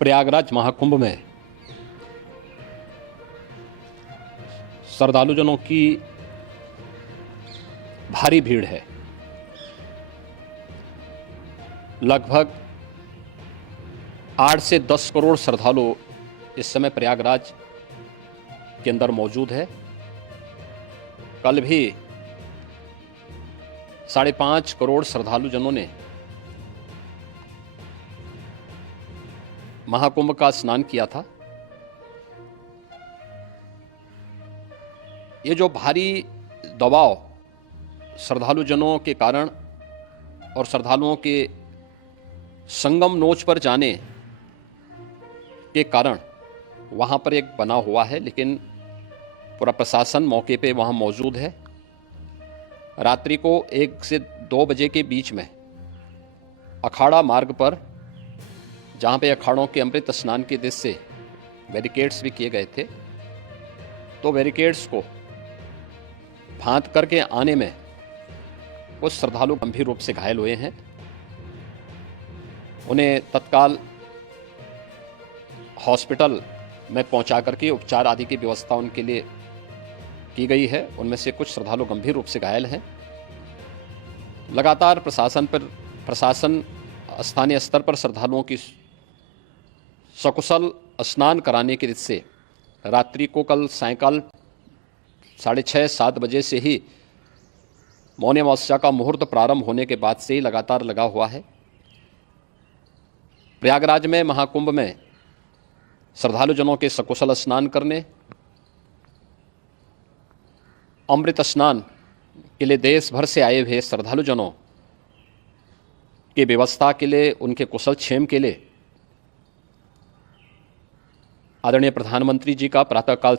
प्रयागराज महाकुंभ में श्रद्धालुजनों की भारी भीड़ है। लगभग 8 से 10 करोड़ श्रद्धालु इस समय प्रयागराज के अंदर मौजूद है। कल भी 5.5 करोड़ श्रद्धालुजनों ने महाकुंभ का स्नान किया था। ये जो भारी दबाव श्रद्धालुजनों के कारण और श्रद्धालुओं के संगम नोच पर जाने के कारण वहाँ पर एक बना हुआ है, लेकिन पूरा प्रशासन मौके पे वहाँ मौजूद है। रात्रि को 1 से 2 बजे के बीच में अखाड़ा मार्ग पर, जहाँ पे अखाड़ों के अमृत स्नान के दृश्य से बैरिकेड्स भी किए गए थे, तो बैरिकेड्स को फांद करके आने में कुछ श्रद्धालु गंभीर रूप से घायल हुए हैं। उन्हें तत्काल हॉस्पिटल में पहुंचा करके उपचार आदि की व्यवस्था उनके लिए की गई है। उनमें से कुछ श्रद्धालु गंभीर रूप से घायल हैं। लगातार प्रशासन स्थानीय स्तर पर श्रद्धालुओं की सकुशल स्नान कराने के दृष्टि से रात्रि को कल सायंकाल 6:30-7 बजे से ही मौनी अमावस्या का मुहूर्त प्रारंभ होने के बाद से ही लगातार लगा हुआ है। प्रयागराज में महाकुंभ में श्रद्धालुजनों के सकुशल स्नान करने, अमृत स्नान के लिए देश भर से आए हुए श्रद्धालुजनों की व्यवस्था के लिए, उनके कुशल क्षेम के लिए आदरणीय प्रधानमंत्री जी का प्रातःकाल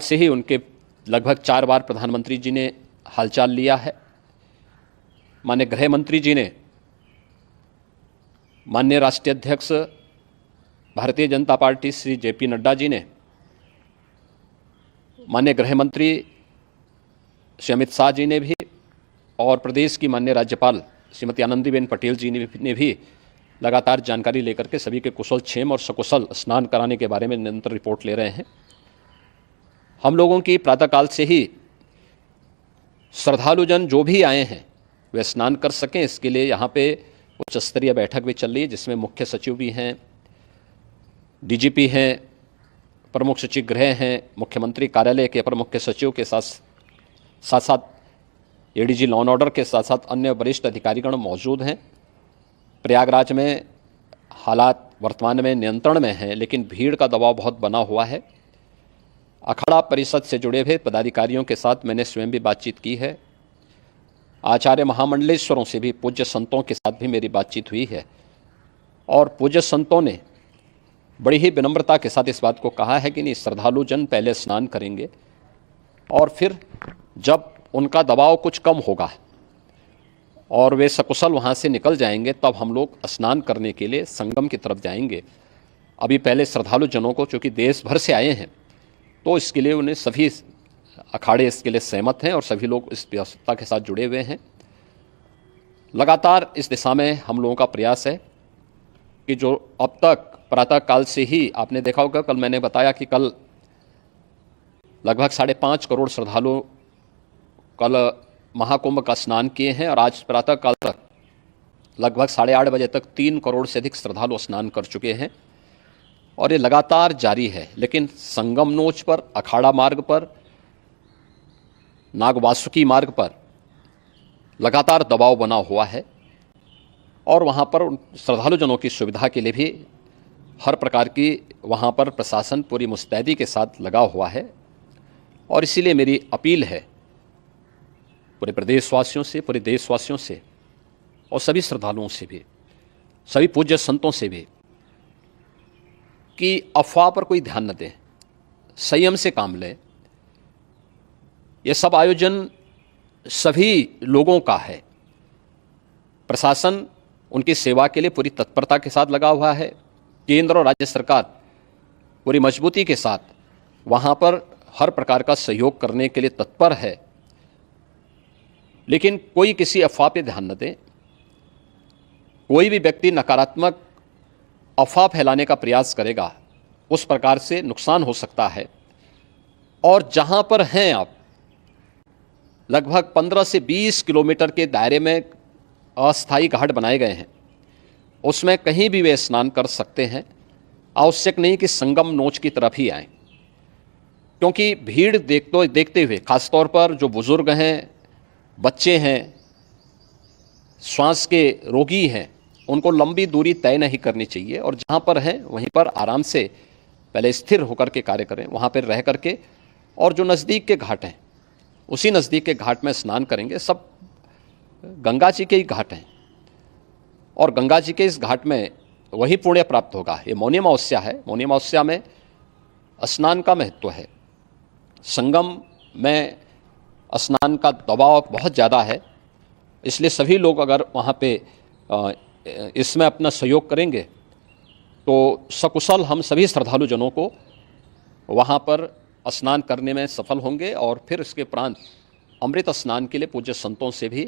से ही उनके लगभग 4 बार प्रधानमंत्री जी ने हालचाल लिया है। माननीय गृह मंत्री जी ने, माननीय राष्ट्रीय अध्यक्ष भारतीय जनता पार्टी श्री जेपी नड्डा जी ने, माननीय गृह मंत्री श्री अमित शाह जी ने भी, और प्रदेश की माननीय राज्यपाल श्रीमती आनंदीबेन पटेल जी ने भी लगातार जानकारी लेकर के सभी के कुशल क्षेम और सकुशल स्नान कराने के बारे में निरंतर रिपोर्ट ले रहे हैं। हम लोगों की प्रातःकाल से ही श्रद्धालुजन जो भी आए हैं वे स्नान कर सकें, इसके लिए यहाँ पे उच्च स्तरीय बैठक भी चल रही है, जिसमें मुख्य सचिव भी हैं, डीजीपी हैं, प्रमुख सचिव गृह हैं, मुख्यमंत्री कार्यालय के अपर मुख्य सचिव के साथ साथ एडीजी लॉ एंड ऑर्डर के साथ साथ अन्य वरिष्ठ अधिकारीगण मौजूद हैं। प्रयागराज में हालात वर्तमान में नियंत्रण में हैं, लेकिन भीड़ का दबाव बहुत बना हुआ है। अखाड़ा परिषद से जुड़े हुए पदाधिकारियों के साथ मैंने स्वयं भी बातचीत की है। आचार्य महामंडलेश्वरों से भी, पूज्य संतों के साथ भी मेरी बातचीत हुई है, और पूज्य संतों ने बड़ी ही विनम्रता के साथ इस बात को कहा है कि नहीं, श्रद्धालुजन पहले स्नान करेंगे और फिर जब उनका दबाव कुछ कम होगा और वे सकुशल वहाँ से निकल जाएंगे, तब हम लोग स्नान करने के लिए संगम की तरफ जाएंगे। अभी पहले श्रद्धालुजनों को, चूँकि देश भर से आए हैं, तो इसके लिए उन्हें सभी अखाड़े इसके लिए सहमत हैं और सभी लोग इस व्यवस्था के साथ जुड़े हुए हैं। लगातार इस दिशा में हम लोगों का प्रयास है कि जो अब तक प्रातःकाल से ही आपने देखा होगा, कल मैंने बताया कि कल लगभग 5.5 करोड़ श्रद्धालु कल महाकुंभ का स्नान किए हैं, और आज प्रातःकाल तक लगभग 8:30 बजे तक 3 करोड़ से अधिक श्रद्धालु स्नान कर चुके हैं, और ये लगातार जारी है। लेकिन संगम नोच पर, अखाड़ा मार्ग पर, नागवासुकी मार्ग पर लगातार दबाव बना हुआ है, और वहाँ पर श्रद्धालुजनों की सुविधा के लिए भी हर प्रकार की वहाँ पर प्रशासन पूरी मुस्तैदी के साथ लगा हुआ है। और इसीलिए मेरी अपील है पूरे प्रदेशवासियों से, पूरे देशवासियों से, और सभी श्रद्धालुओं से भी, सभी पूज्य संतों से भी, कि अफवाह पर कोई ध्यान न दें, संयम से काम लें। ये सब आयोजन सभी लोगों का है। प्रशासन उनकी सेवा के लिए पूरी तत्परता के साथ लगा हुआ है। केंद्र और राज्य सरकार पूरी मजबूती के साथ वहाँ पर हर प्रकार का सहयोग करने के लिए तत्पर है। लेकिन कोई किसी अफवाह पे ध्यान न दें। कोई भी व्यक्ति नकारात्मक अफवाह फैलाने का प्रयास करेगा उस प्रकार से नुकसान हो सकता है। और जहां पर हैं आप, लगभग 15 से 20 किलोमीटर के दायरे में अस्थायी घाट बनाए गए हैं, उसमें कहीं भी वे स्नान कर सकते हैं। आवश्यक नहीं कि संगम नोच की तरफ ही आएं, क्योंकि भीड़ देखते हुए खासतौर पर जो बुजुर्ग हैं, बच्चे हैं, श्वास के रोगी हैं, उनको लंबी दूरी तय नहीं करनी चाहिए और जहाँ पर हैं वहीं पर आराम से पहले स्थिर होकर के कार्य करें, वहाँ पर रह करके, और जो नज़दीक के घाट हैं उसी नज़दीक के घाट में स्नान करेंगे। सब गंगा जी के ही घाट हैं और गंगा जी के इस घाट में वही पुण्य प्राप्त होगा। ये मौनी अमावस्या है, मौनी अमावस्या में स्नान का महत्व है। संगम में स्नान का दबाव बहुत ज़्यादा है, इसलिए सभी लोग अगर वहाँ पे इसमें अपना सहयोग करेंगे तो सकुशल हम सभी श्रद्धालु जनों को वहाँ पर स्नान करने में सफल होंगे और फिर इसके उपरांत अमृत स्नान के लिए पूज्य संतों से भी